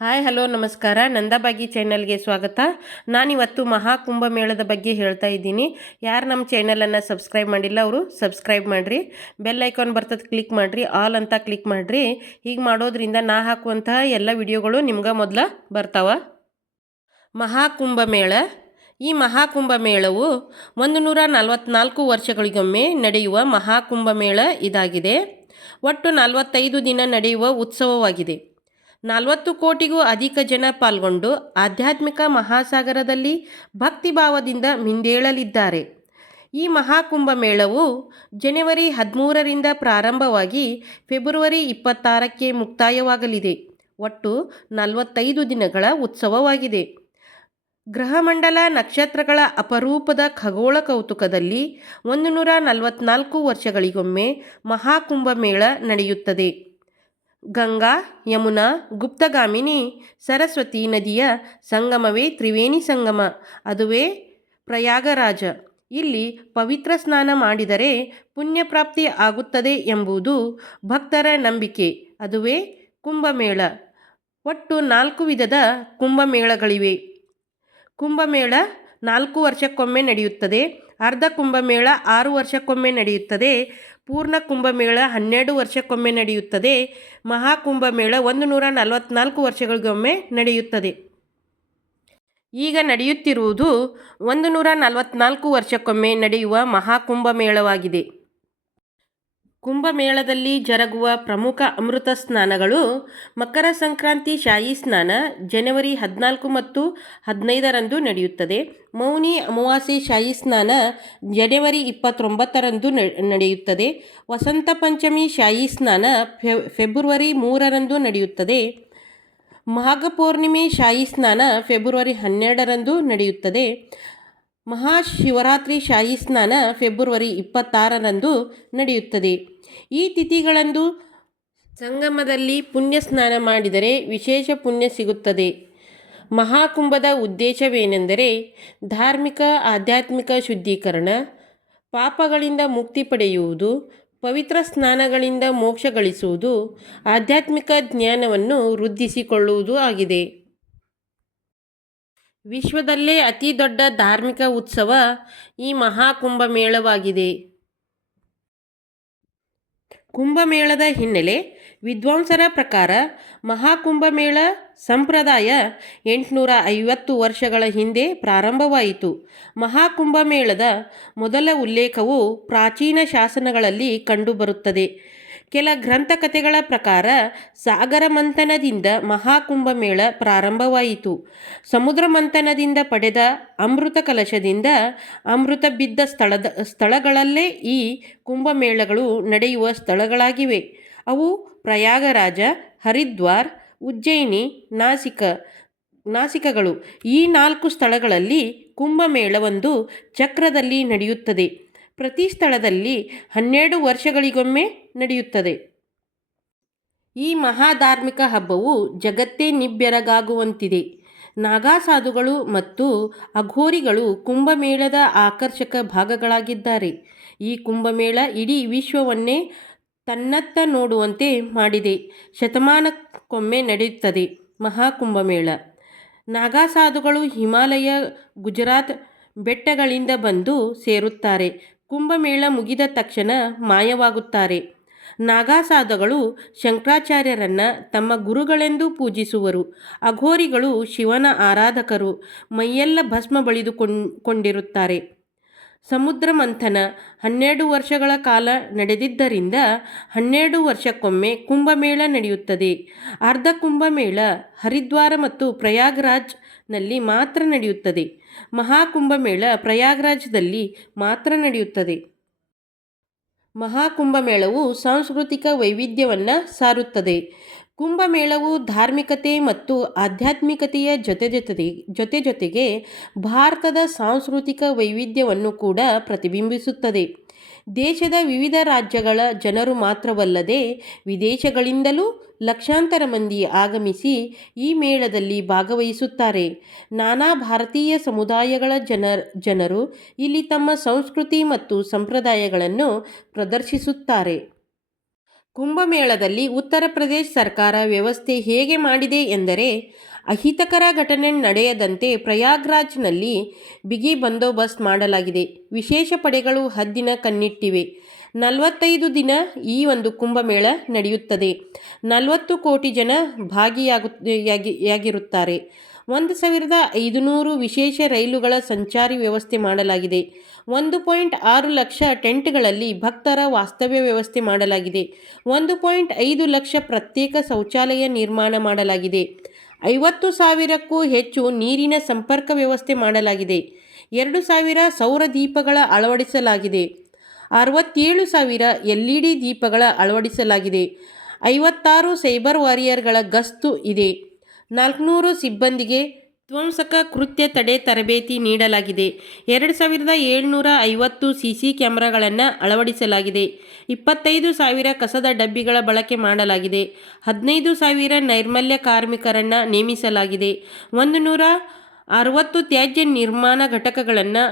Hi hello ನಮಸ್ಕಾರ. ನಂದಾಬಾಗಿ ಚಾನಲ್ಗೆ ಸ್ವಾಗತ. ನಾನಿವತ್ತು ಮಹಾಕುಂಭಮೇಳದ ಬಗ್ಗೆ ಹೇಳ್ತಾ ಇದ್ದೀನಿ. ಯಾರು ನಮ್ಮ ಚಾನಲನ್ನು ಸಬ್ಸ್ಕ್ರೈಬ್ ಮಾಡಿಲ್ಲ ಅವರು ಸಬ್ಸ್ಕ್ರೈಬ್ ಮಾಡಿರಿ. ಬೆಲ್ ಐಕಾನ್ ಬರ್ತದೆ, ಕ್ಲಿಕ್ ಮಾಡಿರಿ. ಆಲ್ ಅಂತ ಕ್ಲಿಕ್ ಮಾಡಿರಿ. ಹೀಗೆ ಮಾಡೋದ್ರಿಂದ ನಾ ಹಾಕುವಂತಹ ಎಲ್ಲ ವಿಡಿಯೋಗಳು ನಿಮ್ಗೆ ಮೊದಲ ಬರ್ತಾವ. ಮಹಾಕುಂಭಮೇಳ. ಈ ಮಹಾಕುಂಭಮೇಳವು 144 ವರ್ಷಗಳಿಗೊಮ್ಮೆ ನಡೆಯುವ ಮಹಾಕುಂಭಮೇಳ ಇದಾಗಿದೆ. ಒಟ್ಟು 45 ದಿನ ನಡೆಯುವ ಉತ್ಸವವಾಗಿದೆ. 40 ಕೋಟಿಗೂ ಅಧಿಕ ಜನ ಪಾಲ್ಗೊಂಡು ಆಧ್ಯಾತ್ಮಿಕ ಮಹಾಸಾಗರದಲ್ಲಿ ಭಕ್ತಿಭಾವದಿಂದ ಮಿಂದೇಳಲಿದ್ದಾರೆ. ಈ ಮಹಾಕುಂಭಮೇಳವು ಜನವರಿ 13ರಿಂದ ಪ್ರಾರಂಭವಾಗಿ ಫೆಬ್ರವರಿ 26ಕ್ಕೆ ಮುಕ್ತಾಯವಾಗಲಿದೆ. ಒಟ್ಟು 45 ದಿನಗಳ ಉತ್ಸವವಾಗಿದೆ. ಗ್ರಹಮಂಡಲ ನಕ್ಷತ್ರಗಳ ಅಪರೂಪದ ಖಗೋಳ ಕೌತುಕದಲ್ಲಿ 144 ವರ್ಷಗಳಿಗೊಮ್ಮೆ ಮಹಾಕುಂಭಮೇಳ ನಡೆಯುತ್ತದೆ. ಗಂಗಾ, ಯಮುನಾ, ಗುಪ್ತಗಾಮಿನಿ, ಸರಸ್ವತಿ ನದಿಯ ಸಂಗಮವೇ ತ್ರಿವೇಣಿ ಸಂಗಮ, ಅದುವೇ ಪ್ರಯಾಗರಾಜ. ಇಲ್ಲಿ ಪವಿತ್ರ ಸ್ನಾನ ಮಾಡಿದರೆ ಪುಣ್ಯಪ್ರಾಪ್ತಿ ಆಗುತ್ತದೆ ಎಂಬುದು ಭಕ್ತರ ನಂಬಿಕೆ, ಅದುವೇ ಕುಂಭಮೇಳ. ಒಟ್ಟು 4 ವಿಧದ ಕುಂಭಮೇಳಗಳಿವೆ. ಕುಂಭಮೇಳ 4 ವರ್ಷಕ್ಕೊಮ್ಮೆ ನಡೆಯುತ್ತದೆ. ಅರ್ಧ ಕುಂಭಮೇಳ 6 ವರ್ಷಕ್ಕೊಮ್ಮೆ ನಡೆಯುತ್ತದೆ. ಪೂರ್ಣ ಕುಂಭಮೇಳ 12 ವರ್ಷಕ್ಕೊಮ್ಮೆ ನಡೆಯುತ್ತದೆ. ಮಹಾಕುಂಭಮೇಳ 144 ವರ್ಷಗಳಿಗೊಮ್ಮೆ ನಡೆಯುತ್ತದೆ. ಈಗ ನಡೆಯುತ್ತಿರುವುದು 144 ವರ್ಷಕ್ಕೊಮ್ಮೆ ನಡೆಯುವ ಮಹಾಕುಂಭಮೇಳವಾಗಿದೆ. ಕುಂಭಮೇಳದಲ್ಲಿ ಜರುಗುವ ಪ್ರಮುಖ ಅಮೃತ ಸ್ನಾನಗಳು: ಮಕರ ಸಂಕ್ರಾಂತಿ ಶಾಹಿ ಸ್ನಾನ ಜನವರಿ 14 ಮತ್ತು 15ರಂದು ನಡೆಯುತ್ತದೆ. ಮೌನಿ ಅಮಾವಾಸ್ಯೆ ಶಾಹಿ ಸ್ನಾನ ಜನವರಿ 29ರಂದು ನಡೆಯುತ್ತದೆ. ವಸಂತ ಪಂಚಮಿ ಶಾಹಿ ಸ್ನಾನ ಫೆಬ್ರವರಿ 3ರಂದು ನಡೆಯುತ್ತದೆ. ಮಾಘಪೌರ್ಣಿಮೆ ಶಾಹಿ ಸ್ನಾನ ಫೆಬ್ರವರಿ 12ರಂದು ನಡೆಯುತ್ತದೆ. ಮಹಾಶಿವರಾತ್ರಿ ಶಾಹಿ ಸ್ನಾನ ಫೆಬ್ರವರಿ 26ರಂದು ನಡೆಯುತ್ತದೆ. ಈ ತಿಥಿಗಳಂದು ಸಂಗಮದಲ್ಲಿ ಪುಣ್ಯ ಸ್ನಾನ ಮಾಡಿದರೆ ವಿಶೇಷ ಪುಣ್ಯ ಸಿಗುತ್ತದೆ. ಮಹಾಕುಂಭದ ಉದ್ದೇಶವೇನೆಂದರೆ ಧಾರ್ಮಿಕ ಆಧ್ಯಾತ್ಮಿಕ ಶುದ್ಧೀಕರಣ, ಪಾಪಗಳಿಂದ ಮುಕ್ತಿ ಪಡೆಯುವುದು, ಪವಿತ್ರ ಸ್ನಾನಗಳಿಂದ ಮೋಕ್ಷ ಗಳಿಸುವುದು, ಆಧ್ಯಾತ್ಮಿಕ ಜ್ಞಾನವನ್ನು ವೃದ್ಧಿಸಿಕೊಳ್ಳುವುದು ಆಗಿದೆ. ವಿಶ್ವದಲ್ಲೇ ಅತಿ ದೊಡ್ಡ ಧಾರ್ಮಿಕ ಉತ್ಸವ ಈ ಮಹಾಕುಂಭಮೇಳವಾಗಿದೆ. ಕುಂಭಮೇಳದ ಹಿನ್ನೆಲೆ: ವಿದ್ವಾಂಸರ ಪ್ರಕಾರ ಮಹಾಕುಂಭಮೇಳ ಸಂಪ್ರದಾಯ 850 ವರ್ಷಗಳ ಹಿಂದೆ ಪ್ರಾರಂಭವಾಯಿತು. ಮಹಾಕುಂಭಮೇಳದ ಮೊದಲ ಉಲ್ಲೇಖವು ಪ್ರಾಚೀನ ಶಾಸನಗಳಲ್ಲಿ ಕಂಡುಬರುತ್ತದೆ. ಕೆಲ ಗ್ರಂಥಕಥೆಗಳ ಪ್ರಕಾರ ಸಾಗರ ಮಂಥನದಿಂದ ಮಹಾಕುಂಭಮೇಳ ಪ್ರಾರಂಭವಾಯಿತು. ಸಮುದ್ರ ಮಂಥನದಿಂದ ಪಡೆದ ಅಮೃತ ಕಲಶದಿಂದ ಅಮೃತ ಬಿದ್ದ ಸ್ಥಳಗಳಲ್ಲೇ ಈ ಕುಂಭಮೇಳಗಳು ನಡೆಯುವ ಸ್ಥಳಗಳಾಗಿವೆ. ಅವು ಪ್ರಯಾಗರಾಜ, ಹರಿದ್ವಾರ್, ಉಜ್ಜಯಿನಿ, ನಾಸಿಕಗಳು. ಈ 4 ಸ್ಥಳಗಳಲ್ಲಿ ಕುಂಭಮೇಳವೊಂದು ಚಕ್ರದಲ್ಲಿ ನಡೆಯುತ್ತದೆ. ಪ್ರತಿ ಸ್ಥಳದಲ್ಲಿ 12 ವರ್ಷಗಳಿಗೊಮ್ಮೆ ನಡೆಯುತ್ತದೆ. ಈ ಮಹಾಧಾರ್ಮಿಕ ಹಬ್ಬವು ಜಗತ್ತೇ ನಿಬ್ಬೆರಗಾಗುವಂತಿದೆ. ನಾಗಾ ಸಾಧುಗಳು ಮತ್ತು ಅಘೋರಿಗಳು ಕುಂಭಮೇಳದ ಆಕರ್ಷಕ ಭಾಗಗಳಾಗಿದ್ದಾರೆ. ಈ ಕುಂಭಮೇಳ ಇಡೀ ವಿಶ್ವವನ್ನೇ ತನ್ನತ್ತ ನೋಡುವಂತೆ ಮಾಡಿದೆ. ಶತಮಾನಕ್ಕೊಮ್ಮೆ ನಡೆಯುತ್ತದೆ ಮಹಾಕುಂಭಮೇಳ. ನಾಗಾ ಸಾಧುಗಳು ಹಿಮಾಲಯ, ಗುಜರಾತ್ ಬೆಟ್ಟಗಳಿಂದ ಬಂದು ಸೇರುತ್ತಾರೆ. ಕುಂಭಮೇಳ ಮುಗಿದ ತಕ್ಷಣ ಮಾಯವಾಗುತ್ತಾರೆ. ನಾಗಾ ಸಾಧುಗಳು ಶಂಕರಾಚಾರ್ಯರನ್ನು ತಮ್ಮ ಗುರುಗಳೆಂದು ಪೂಜಿಸುವರು. ಅಘೋರಿಗಳು ಶಿವನ ಆರಾಧಕರು, ಮೈಯೆಲ್ಲ ಭಸ್ಮ ಬಳಿದುಕೊಂಡಿರುತ್ತಾರೆ. ಸಮುದ್ರ ಮಂಥನ 12 ವರ್ಷಗಳ ಕಾಲ ನಡೆದಿದ್ದರಿಂದ 12 ವರ್ಷಕ್ಕೊಮ್ಮೆ ಕುಂಭಮೇಳ ನಡೆಯುತ್ತದೆ. ಅರ್ಧ ಕುಂಭಮೇಳ ಹರಿದ್ವಾರ ಮತ್ತು ಪ್ರಯಾಗ್ರಾಜ್ನಲ್ಲಿ ಮಾತ್ರ ನಡೆಯುತ್ತದೆ. ಮಹಾಕುಂಭಮೇಳ ಪ್ರಯಾಗ್ರಾಜ್ದಲ್ಲಿ ಮಾತ್ರ ನಡೆಯುತ್ತದೆ. ಮಹಾಕುಂಭಮೇಳವು ಸಾಂಸ್ಕೃತಿಕ ವೈವಿಧ್ಯವನ್ನು ಸಾರುತ್ತದೆ. ಕುಂಭಮೇಳವು ಧಾರ್ಮಿಕತೆ ಮತ್ತು ಆಧ್ಯಾತ್ಮಿಕತೆಯ ಜೊತೆಗೆ ಭಾರತದ ಸಾಂಸ್ಕೃತಿಕ ವೈವಿಧ್ಯವನ್ನು ಕೂಡ ಪ್ರತಿಬಿಂಬಿಸುತ್ತದೆ. ದೇಶದ ವಿವಿಧ ರಾಜ್ಯಗಳ ಜನರು ಮಾತ್ರವಲ್ಲದೆ ವಿದೇಶಗಳಿಂದಲೂ ಲಕ್ಷಾಂತರ ಮಂದಿ ಆಗಮಿಸಿ ಈ ಮೇಳದಲ್ಲಿ ಭಾಗವಹಿಸುತ್ತಾರೆ. ನಾನಾ ಭಾರತೀಯ ಸಮುದಾಯಗಳ ಜನರು ಇಲ್ಲಿ ತಮ್ಮ ಸಂಸ್ಕೃತಿ ಮತ್ತು ಸಂಪ್ರದಾಯಗಳನ್ನು ಪ್ರದರ್ಶಿಸುತ್ತಾರೆ. ಕುಂಭಮೇಳದಲ್ಲಿ ಉತ್ತರ ಪ್ರದೇಶ ಸರ್ಕಾರ ವ್ಯವಸ್ಥೆ ಹೇಗೆ ಮಾಡಿದೆ ಎಂದರೆ, ಅಹಿತಕರ ಘಟನೆ ನಡೆಯದಂತೆ ಪ್ರಯಾಗ್ರಾಜ್ನಲ್ಲಿ ಬಿಗಿ ಬಂದೋಬಸ್ತ್ ಮಾಡಲಾಗಿದೆ. ವಿಶೇಷ ಪಡೆಗಳು ಹದ್ದಿನ ಕಣ್ಣಿಟ್ಟಿವೆ. 45 ದಿನ ಈ ಒಂದು ಕುಂಭಮೇಳ ನಡೆಯುತ್ತದೆ. 40 ಕೋಟಿ ಜನ ಭಾಗಿಯಾಗಿರುತ್ತಾರೆ. 1,500 ವಿಶೇಷ ರೈಲುಗಳ ಸಂಚಾರಿ ವ್ಯವಸ್ಥೆ ಮಾಡಲಾಗಿದೆ. 1.6 ಲಕ್ಷ ಟೆಂಟ್ಗಳಲ್ಲಿ ಭಕ್ತರ ವಾಸ್ತವ್ಯ ವ್ಯವಸ್ಥೆ ಮಾಡಲಾಗಿದೆ. 1.5 ಲಕ್ಷ ಪ್ರತ್ಯೇಕ ಶೌಚಾಲಯ ನಿರ್ಮಾಣ ಮಾಡಲಾಗಿದೆ. 50,000ಕ್ಕೂ ಹೆಚ್ಚು ನೀರಿನ ಸಂಪರ್ಕ ವ್ಯವಸ್ಥೆ ಮಾಡಲಾಗಿದೆ. 2,000 ಸೌರ ದೀಪಗಳ ಅಳವಡಿಸಲಾಗಿದೆ. 67,000 LED ದೀಪಗಳ ಅಳವಡಿಸಲಾಗಿದೆ. 56 ಸೈಬರ್ ವಾರಿಯರ್ಗಳ ಗಸ್ತು ಇದೆ. 400 ಸಿಬ್ಬಂದಿಗೆ ಧ್ವಂಸಕ ಕೃತ್ಯ ತಡೆ ತರಬೇತಿ ನೀಡಲಾಗಿದೆ. 2,750 CC ಕ್ಯಾಮೆರಾಗಳನ್ನು ಅಳವಡಿಸಲಾಗಿದೆ. 25,000 ಕಸದ ಡಬ್ಬಿಗಳ ಬಳಕೆ ಮಾಡಲಾಗಿದೆ. 15,000 ನೈರ್ಮಲ್ಯ ಕಾರ್ಮಿಕರನ್ನು ನೇಮಿಸಲಾಗಿದೆ. 160 ತ್ಯಾಜ್ಯ ನಿರ್ಮಾಣ ಘಟಕಗಳನ್ನು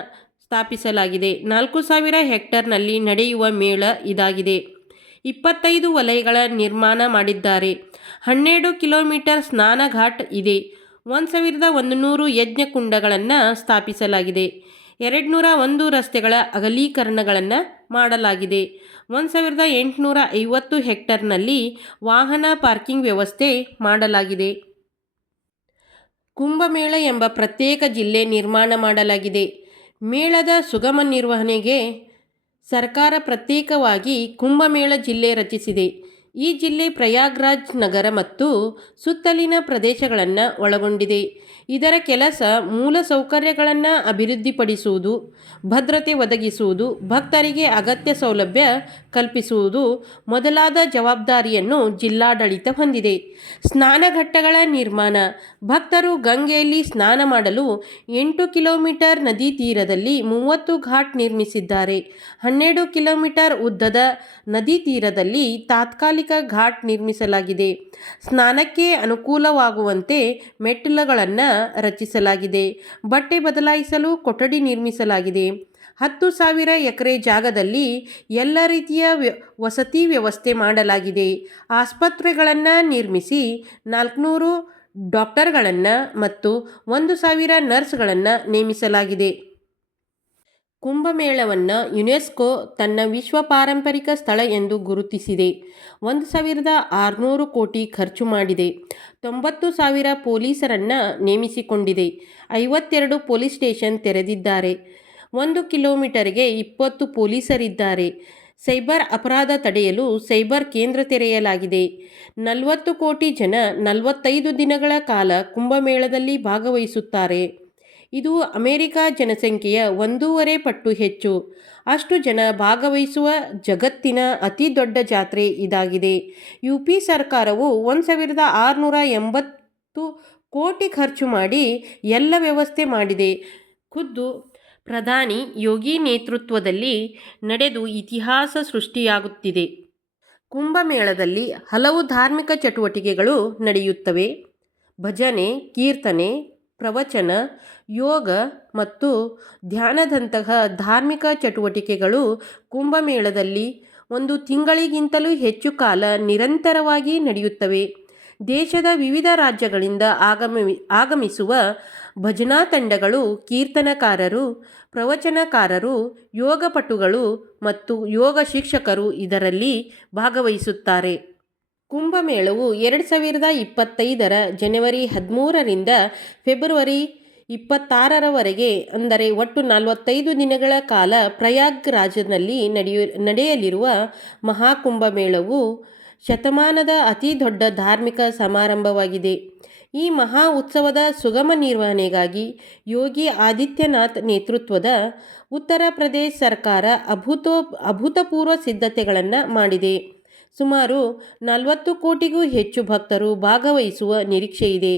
ಸ್ಥಾಪಿಸಲಾಗಿದೆ. 4,000 ಹೆಕ್ಟರ್ನಲ್ಲಿ ನಡೆಯುವ ಮೇಳ ಇದಾಗಿದೆ. 25 ವಲಯಗಳ ನಿರ್ಮಾಣ ಮಾಡಿದ್ದಾರೆ. 12 ಕಿಲೋಮೀಟರ್ ಸ್ನಾನ ಘಾಟ್ ಇದೆ. 1,100 ಯಜ್ಞ ಕುಂಡಗಳನ್ನು ಸ್ಥಾಪಿಸಲಾಗಿದೆ. 201 ರಸ್ತೆಗಳ ಅಗಲೀಕರಣಗಳನ್ನು ಮಾಡಲಾಗಿದೆ. 1,850 ಹೆಕ್ಟರ್ನಲ್ಲಿ ವಾಹನ ಪಾರ್ಕಿಂಗ್ ವ್ಯವಸ್ಥೆ ಮಾಡಲಾಗಿದೆ. ಕುಂಭಮೇಳ ಎಂಬ ಪ್ರತ್ಯೇಕ ಜಿಲ್ಲೆ ನಿರ್ಮಾಣ ಮಾಡಲಾಗಿದೆ. ಮೇಳದ ಸುಗಮ ನಿರ್ವಹಣೆಗೆ ಸರ್ಕಾರ ಪ್ರತ್ಯೇಕವಾಗಿ ಕುಂಭಮೇಳ ಜಿಲ್ಲೆ ರಚಿಸಿದೆ. ಈ ಜಿಲ್ಲೆ ಪ್ರಯಾಗ್ರಾಜ್ ನಗರ ಮತ್ತು ಸುತ್ತಲಿನ ಪ್ರದೇಶಗಳನ್ನು ಒಳಗೊಂಡಿದೆ. ಇದರ ಕೆಲಸ ಮೂಲಸೌಕರ್ಯಗಳನ್ನು ಅಭಿವೃದ್ಧಿಪಡಿಸುವುದು, ಭದ್ರತೆ ಒದಗಿಸುವುದು, ಭಕ್ತರಿಗೆ ಅಗತ್ಯ ಸೌಲಭ್ಯ ಕಲ್ಪಿಸುವುದು ಮೊದಲಾದ ಜವಾಬ್ದಾರಿಯನ್ನು ಜಿಲ್ಲಾಡಳಿತ ಹೊಂದಿದೆ. ಸ್ನಾನಘಟ್ಟಗಳ ನಿರ್ಮಾಣ. ಭಕ್ತರು ಗಂಗೆಯಲ್ಲಿ ಸ್ನಾನ ಮಾಡಲು 8 ಕಿಲೋಮೀಟರ್ ನದಿ ತೀರದಲ್ಲಿ 30 ಘಾಟ್ ನಿರ್ಮಿಸಿದ್ದಾರೆ. 12 ಕಿಲೋಮೀಟರ್ ಉದ್ದದ ನದಿ ತೀರದಲ್ಲಿ ತಾತ್ಕಾಲಿಕ ಘಾಟ್ ನಿರ್ಮಿಸಲಾಗಿದೆ. ಸ್ನಾನಕ್ಕೆ ಅನುಕೂಲವಾಗುವಂತೆ ಮೆಟ್ಟಿಲುಗಳನ್ನು ರಚಿಸಲಾಗಿದೆ. ಬಟ್ಟೆ ಬದಲಾಯಿಸಲು ಕೊಠಡಿ ನಿರ್ಮಿಸಲಾಗಿದೆ. 10,000 ಎಕರೆ ಜಾಗದಲ್ಲಿ ಎಲ್ಲ ರೀತಿಯ ವಸತಿ ವ್ಯವಸ್ಥೆ ಮಾಡಲಾಗಿದೆ. ಆಸ್ಪತ್ರೆಗಳನ್ನು ನಿರ್ಮಿಸಿ 400 ಡಾಕ್ಟರ್ಗಳನ್ನು ಮತ್ತು 1,000 ನರ್ಸ್ಗಳನ್ನು ನೇಮಿಸಲಾಗಿದೆ. ಕುಂಭಮೇಳವನ್ನು ಯುನೆಸ್ಕೋ ತನ್ನ ವಿಶ್ವ ಪಾರಂಪರಿಕ ಸ್ಥಳ ಎಂದು ಗುರುತಿಸಿದೆ. 1,600 ಕೋಟಿ ಖರ್ಚು ಮಾಡಿದೆ. 90,000 ಪೊಲೀಸರನ್ನು ನೇಮಿಸಿಕೊಂಡಿದೆ. 52 ಪೊಲೀಸ್ ಸ್ಟೇಷನ್ ತೆರೆದಿದ್ದಾರೆ. 1 ಕಿಲೋಮೀಟರ್ಗೆ 20 ಪೊಲೀಸರಿದ್ದಾರೆ. ಸೈಬರ್ ಅಪರಾಧ ತಡೆಯಲು ಸೈಬರ್ ಕೇಂದ್ರ ತೆರೆಯಲಾಗಿದೆ. 40 ಕೋಟಿ ಜನ 45 ದಿನಗಳ ಕಾಲ ಕುಂಭಮೇಳದಲ್ಲಿ ಭಾಗವಹಿಸುತ್ತಾರೆ. ಇದು ಅಮೆರಿಕ ಜನಸಂಖ್ಯೆಯ 1.5 ಪಟ್ಟು ಹೆಚ್ಚು. ಅಷ್ಟು ಜನ ಭಾಗವಹಿಸುವ ಜಗತ್ತಿನ ಅತಿ ದೊಡ್ಡ ಜಾತ್ರೆ ಇದಾಗಿದೆ. UP ಸರ್ಕಾರವು 1,680 ಕೋಟಿ ಖರ್ಚು ಮಾಡಿ ಎಲ್ಲ ವ್ಯವಸ್ಥೆ ಮಾಡಿದೆ. ಖುದ್ದು ಪ್ರಧಾನಿ ಯೋಗಿ ನೇತೃತ್ವದಲ್ಲಿ ನಡೆದು ಇತಿಹಾಸ ಸೃಷ್ಟಿಯಾಗುತ್ತಿದೆ. ಕುಂಭಮೇಳದಲ್ಲಿ ಹಲವು ಧಾರ್ಮಿಕ ಚಟುವಟಿಕೆಗಳು ನಡೆಯುತ್ತವೆ. ಭಜನೆ, ಕೀರ್ತನೆ, ಪ್ರವಚನ, ಯೋಗ ಮತ್ತು ಧ್ಯಾನದಂತಹ ಧಾರ್ಮಿಕ ಚಟುವಟಿಕೆಗಳು ಕುಂಭಮೇಳದಲ್ಲಿ 1 ತಿಂಗಳಿಗಿಂತಲೂ ಹೆಚ್ಚು ಕಾಲ ನಿರಂತರವಾಗಿ ನಡೆಯುತ್ತವೆ. ದೇಶದ ವಿವಿಧ ರಾಜ್ಯಗಳಿಂದ ಆಗಮಿಸುವ ಭಜನಾ ತಂಡಗಳು, ಕೀರ್ತನಕಾರರು, ಪ್ರವಚನಕಾರರು, ಯೋಗಪಟುಗಳು ಮತ್ತು ಯೋಗ ಶಿಕ್ಷಕರು ಇದರಲ್ಲಿ ಭಾಗವಹಿಸುತ್ತಾರೆ. ಕುಂಭಮೇಳವು 2025ರ ಜನವರಿ 13ರಿಂದ ಫೆಬ್ರವರಿ 26ರವರೆಗೆ ಅಂದರೆ ಒಟ್ಟು 45 ದಿನಗಳ ಕಾಲ ಪ್ರಯಾಗ್ರಾಜ್ನಲ್ಲಿ ನಡೆಯಲಿರುವ ಮಹಾಕುಂಭಮೇಳವು ಶತಮಾನದ ಅತಿ ದೊಡ್ಡ ಧಾರ್ಮಿಕ ಸಮಾರಂಭವಾಗಿದೆ. ಈ ಮಹಾ ಉತ್ಸವದ ಸುಗಮ ನಿರ್ವಹಣೆಗಾಗಿ ಯೋಗಿ ಆದಿತ್ಯನಾಥ್ ನೇತೃತ್ವದ ಉತ್ತರ ಪ್ರದೇಶ ಸರ್ಕಾರ ಅಭೂತಪೂರ್ವ ಸಿದ್ಧತೆಗಳನ್ನು ಮಾಡಿದೆ. ಸುಮಾರು 40 ಕೋಟಿಗೂ ಹೆಚ್ಚು ಭಕ್ತರು ಭಾಗವಹಿಸುವ ನಿರೀಕ್ಷೆಯಿದೆ.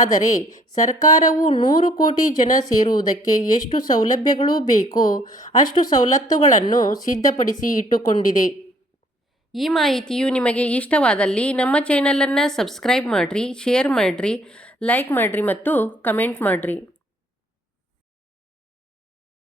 ಆದರೆ ಸರ್ಕಾರವು 100 ಕೋಟಿ ಜನ ಸೇರುವುದಕ್ಕೆ ಎಷ್ಟು ಸೌಲಭ್ಯಗಳು ಬೇಕೋ ಅಷ್ಟು ಸವಲತ್ತುಗಳನ್ನು ಸಿದ್ಧಪಡಿಸಿ ಇಟ್ಟುಕೊಂಡಿದೆ. ಈ ಮಾಹಿತಿಯು ನಿಮಗೆ ಇಷ್ಟವಾದಲ್ಲಿ ನಮ್ಮ ಚಾನಲನ್ನು ಸಬ್ಸ್ಕ್ರೈಬ್ ಮಾಡಿರಿ, ಶೇರ್ ಮಾಡಿರಿ, ಲೈಕ್ ಮಾಡಿರಿ ಮತ್ತು ಕಮೆಂಟ್ ಮಾಡಿರಿ.